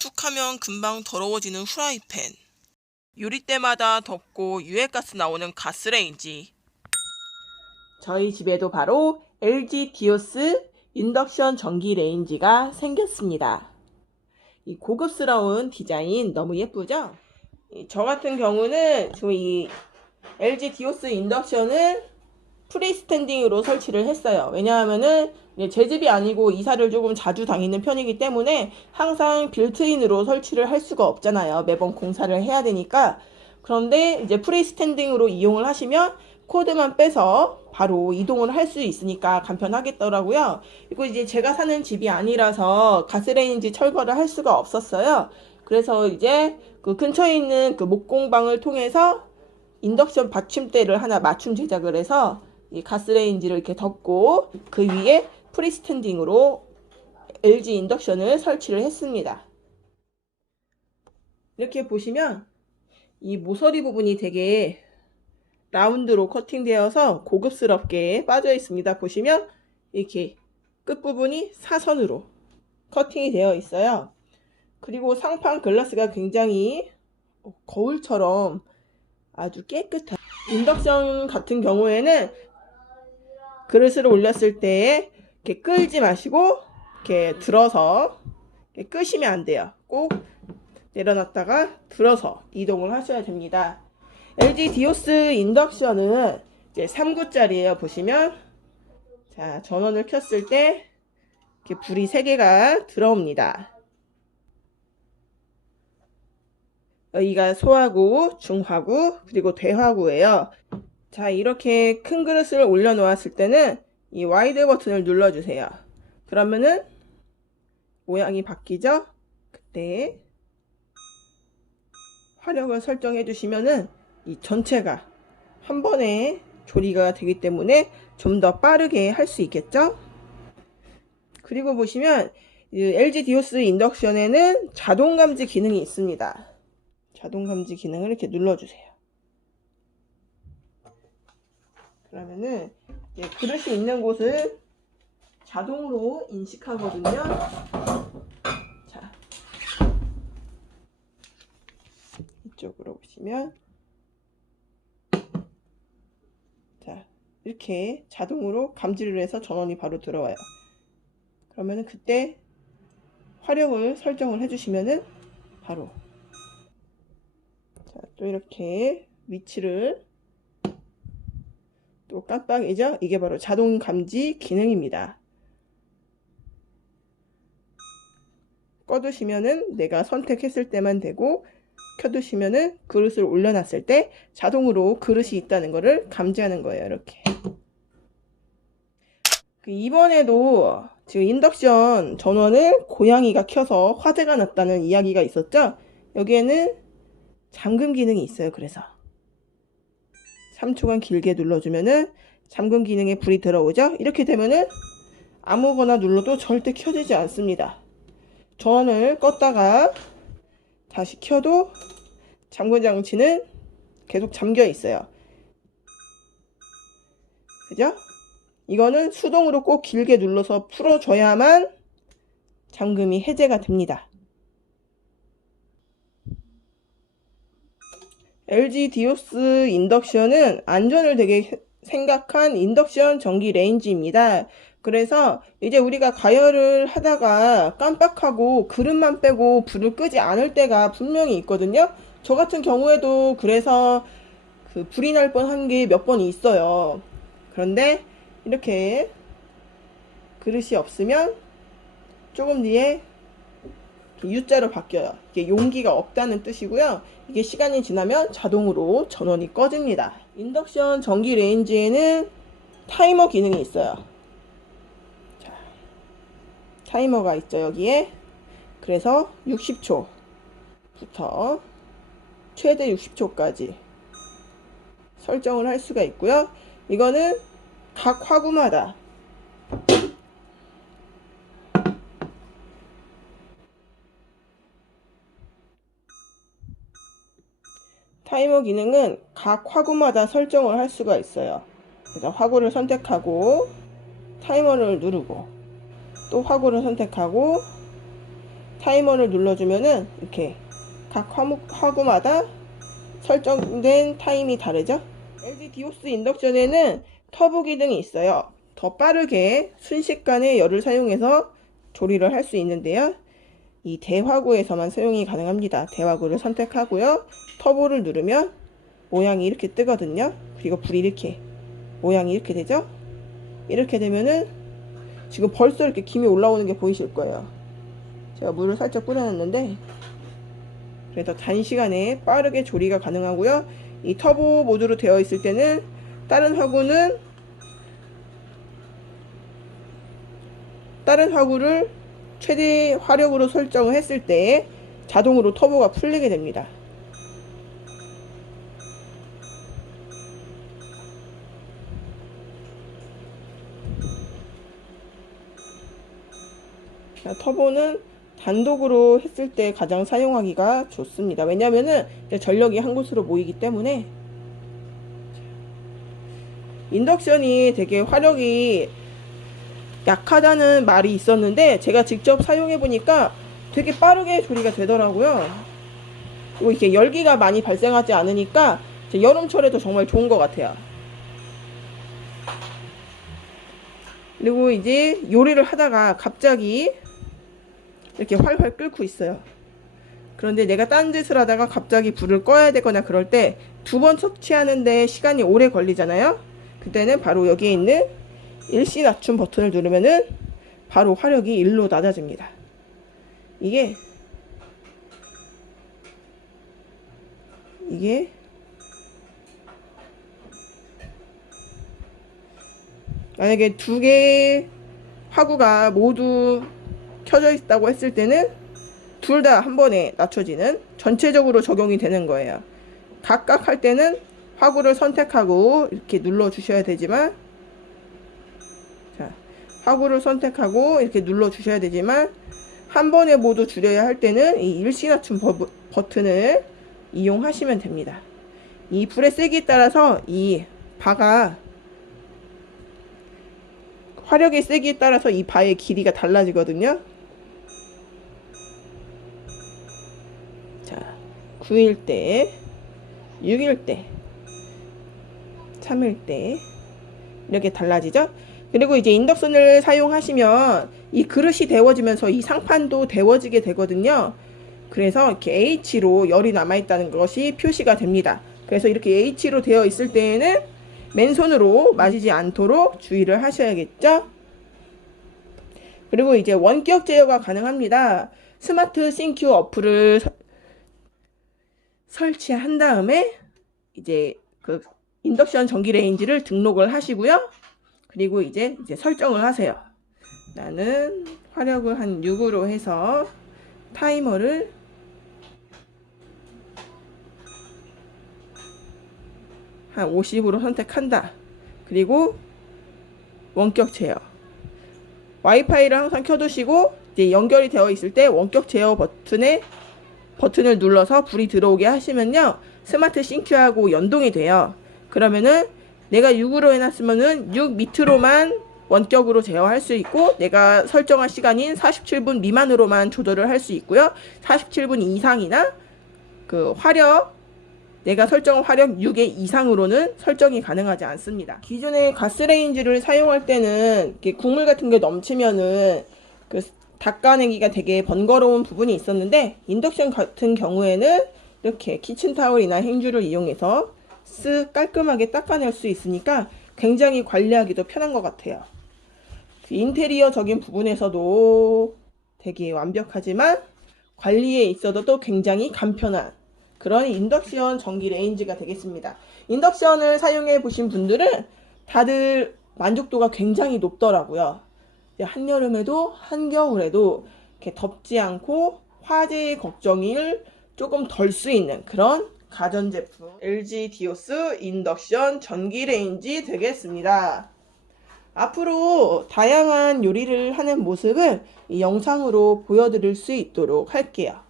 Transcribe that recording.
툭 하면 금방 더러워지는 후라이팬, 요리 때마다 덥고 유해가스 나오는 가스레인지. 저희 집에도 바로 LG 디오스 인덕션 전기 레인지가 생겼습니다. 이 고급스러운 디자인 너무 예쁘죠? 저 같은 경우는 지금 이 LG 디오스 인덕션을 프리스탠딩으로 설치를 했어요. 왜냐하면은 제 집이 아니고 이사를 조금 자주 다니는 편이기 때문에 항상 빌트인으로 설치를 할 수가 없잖아요. 매번 공사를 해야 되니까. 그런데 이제 프리스탠딩으로 이용을 하시면 코드만 빼서 바로 이동을 할 수 있으니까 간편하겠더라고요. 그리고 이제 제가 사는 집이 아니라서 가스레인지 철거를 할 수가 없었어요. 그래서 이제 그 근처에 있는 그 목공방을 통해서 인덕션 받침대를 하나 맞춤 제작을 해서 이 가스레인지를 이렇게 덮고 그 위에 프리스탠딩으로 LG 인덕션을 설치를 했습니다. 이렇게 보시면 이 모서리 부분이 되게 라운드로 커팅되어서 고급스럽게 빠져 있습니다. 보시면 이렇게 끝부분이 사선으로 커팅이 되어 있어요. 그리고 상판 글라스가 굉장히 거울처럼 아주 깨끗한, 인덕션 같은 경우에는 그릇을 올렸을 때 이렇게 끌지 마시고 이렇게 들어서 이렇게 끄시면 안 돼요. 꼭 내려놨다가 들어서 이동을 하셔야 됩니다. LG 디오스 인덕션은 이제 3구짜리예요. 보시면 자, 전원을 켰을 때 이렇게 불이 3개가 들어옵니다. 여기가 소화구, 중화구, 그리고 대화구예요. 자, 이렇게 큰 그릇을 올려 놓았을 때는 이 와이드 버튼을 눌러주세요. 그러면은 모양이 바뀌죠? 그때 화력을 설정해 주시면은 이 전체가 한 번에 조리가 되기 때문에 좀 더 빠르게 할 수 있겠죠? 그리고 보시면 LG 디오스 인덕션에는 자동 감지 기능이 있습니다. 자동 감지 기능을 이렇게 눌러주세요. 그러면은 그릇이 있는 곳을 자동으로 인식하거든요. 자, 이쪽으로 보시면 자, 이렇게 자동으로 감지를 해서 전원이 바로 들어와요. 그러면은 그때 화력을 설정을 해주시면은 바로 자, 또 이렇게 위치를 또 깜빡이죠? 이게 바로 자동 감지 기능입니다. 꺼두시면은 내가 선택했을 때만 되고, 켜두시면은 그릇을 올려놨을 때 자동으로 그릇이 있다는 것을 감지하는 거예요. 이렇게. 이번에도 지금 인덕션 전원을 고양이가 켜서 화재가 났다는 이야기가 있었죠? 여기에는 잠금 기능이 있어요. 그래서 3초간 길게 눌러주면은 잠금 기능에 불이 들어오죠? 이렇게 되면은 아무거나 눌러도 절대 켜지지 않습니다. 전원을 껐다가 다시 켜도 잠금 장치는 계속 잠겨 있어요. 그죠? 이거는 수동으로 꼭 길게 눌러서 풀어줘야만 잠금이 해제가 됩니다. LG 디오스 인덕션은 안전을 되게 생각한 인덕션 전기 레인지입니다. 그래서 이제 우리가 가열을 하다가 깜빡하고 그릇만 빼고 불을 끄지 않을 때가 분명히 있거든요. 저 같은 경우에도 그래서 그 불이 날 뻔한 게 몇 번 있어요. 그런데 이렇게 그릇이 없으면 조금 뒤에 U자로 바뀌어요. 이게 용기가 없다는 뜻이고요. 이게 시간이 지나면 자동으로 전원이 꺼집니다. 인덕션 전기 레인지에는 타이머 기능이 있어요. 자, 타이머가 있죠, 여기에. 그래서 60초부터 최대 60초까지 설정을 할 수가 있고요. 이거는 각 화구마다 타이머 기능은 각 화구마다 설정을 할 수가 있어요. 그래서 화구를 선택하고 타이머를 누르고 또 화구를 선택하고 타이머를 눌러주면은 이렇게 각 화구마다 설정된 타임이 다르죠. LG 디오스 인덕션에는 터보 기능이 있어요. 더 빠르게 순식간에 열을 사용해서 조리를 할 수 있는데요. 이 대화구에서만 사용이 가능합니다. 대화구를 선택하고요. 터보를 누르면 모양이 이렇게 뜨거든요. 그리고 불이 이렇게 모양이 이렇게 되죠. 이렇게 되면은 지금 벌써 이렇게 김이 올라오는 게 보이실 거예요. 제가 물을 살짝 뿌려놨는데, 그래서 단시간에 빠르게 조리가 가능하고요. 이 터보 모드로 되어 있을 때는 다른 화구를 최대 화력으로 설정을 했을 때 자동으로 터보가 풀리게 됩니다. 자, 터보는 단독으로 했을 때 가장 사용하기가 좋습니다. 왜냐면은 전력이 한 곳으로 모이기 때문에. 인덕션이 되게 화력이 약하다는 말이 있었는데 제가 직접 사용해 보니까 되게 빠르게 조리가 되더라고요. 그리고 이렇게 열기가 많이 발생하지 않으니까 여름철에도 정말 좋은 것 같아요. 그리고 이제 요리를 하다가 갑자기 이렇게 활활 끓고 있어요. 그런데 내가 딴짓을 하다가 갑자기 불을 꺼야 되거나 그럴 때 2번 터치하는데 시간이 오래 걸리잖아요. 그때는 바로 여기에 있는 일시 낮춤 버튼을 누르면은 바로 화력이 1로 낮아집니다. 이게 만약에 2개의 화구가 모두 켜져 있다고 했을 때는 둘 다 한 번에 낮춰지는, 전체적으로 적용이 되는 거예요. 각각 할 때는 화구를 선택하고 이렇게 눌러 주셔야 되지만, 자, 화구를 선택하고 이렇게 눌러 주셔야 되지만 한 번에 모두 줄여야 할 때는 이 일시 낮춤 버튼을 이용하시면 됩니다. 이 불의 세기에 따라서 이 바가, 화력의 세기에 따라서 이 바의 길이가 달라지거든요. 자, 9일 때, 6일 때, 3일 때 이렇게 달라지죠. 그리고 이제 인덕션을 사용하시면 이 그릇이 데워지면서 이 상판도 데워지게 되거든요. 그래서 이렇게 H로 열이 남아있다는 것이 표시가 됩니다. 그래서 이렇게 H로 되어 있을 때에는 맨손으로 마시지 않도록 주의를 하셔야겠죠. 그리고 이제 원격 제어가 가능합니다. 스마트 싱큐 어플을 설치한 다음에 이제 그 인덕션 전기 레인지를 등록을 하시고요. 그리고 이제 설정을 하세요. 나는 화력을 한 6으로 해서 타이머를 한 50으로 선택한다. 그리고 원격 제어. 와이파이를 항상 켜두시고 이제 연결이 되어 있을 때 원격 제어 버튼을 눌러서 불이 들어오게 하시면요, 스마트 싱크하고 연동이 돼요. 그러면은 내가 6으로 해놨으면은 6 밑으로만 원격으로 제어할 수 있고, 내가 설정한 시간인 47분 미만으로만 조절을 할 수 있고요. 47분 이상이나 그 화력, 내가 설정한 화력 6의 이상으로는 설정이 가능하지 않습니다. 기존의 가스레인지를 사용할 때는 이렇게 국물 같은 게 넘치면은 그 닦아내기가 되게 번거로운 부분이 있었는데, 인덕션 같은 경우에는 이렇게 키친타올이나 행주를 이용해서 쓱 깔끔하게 닦아낼 수 있으니까 굉장히 관리하기도 편한 것 같아요. 인테리어적인 부분에서도 되게 완벽하지만 관리에 있어서도 굉장히 간편한 그런 인덕션 전기 레인지가 되겠습니다. 인덕션을 사용해 보신 분들은 다들 만족도가 굉장히 높더라고요. 한여름에도 한겨울에도 이렇게 덥지 않고 화재의 걱정을 조금 덜 수 있는 그런 가전제품 LG 디오스 인덕션 전기 레인지 되겠습니다. 앞으로 다양한 요리를 하는 모습을 이 영상으로 보여드릴 수 있도록 할게요.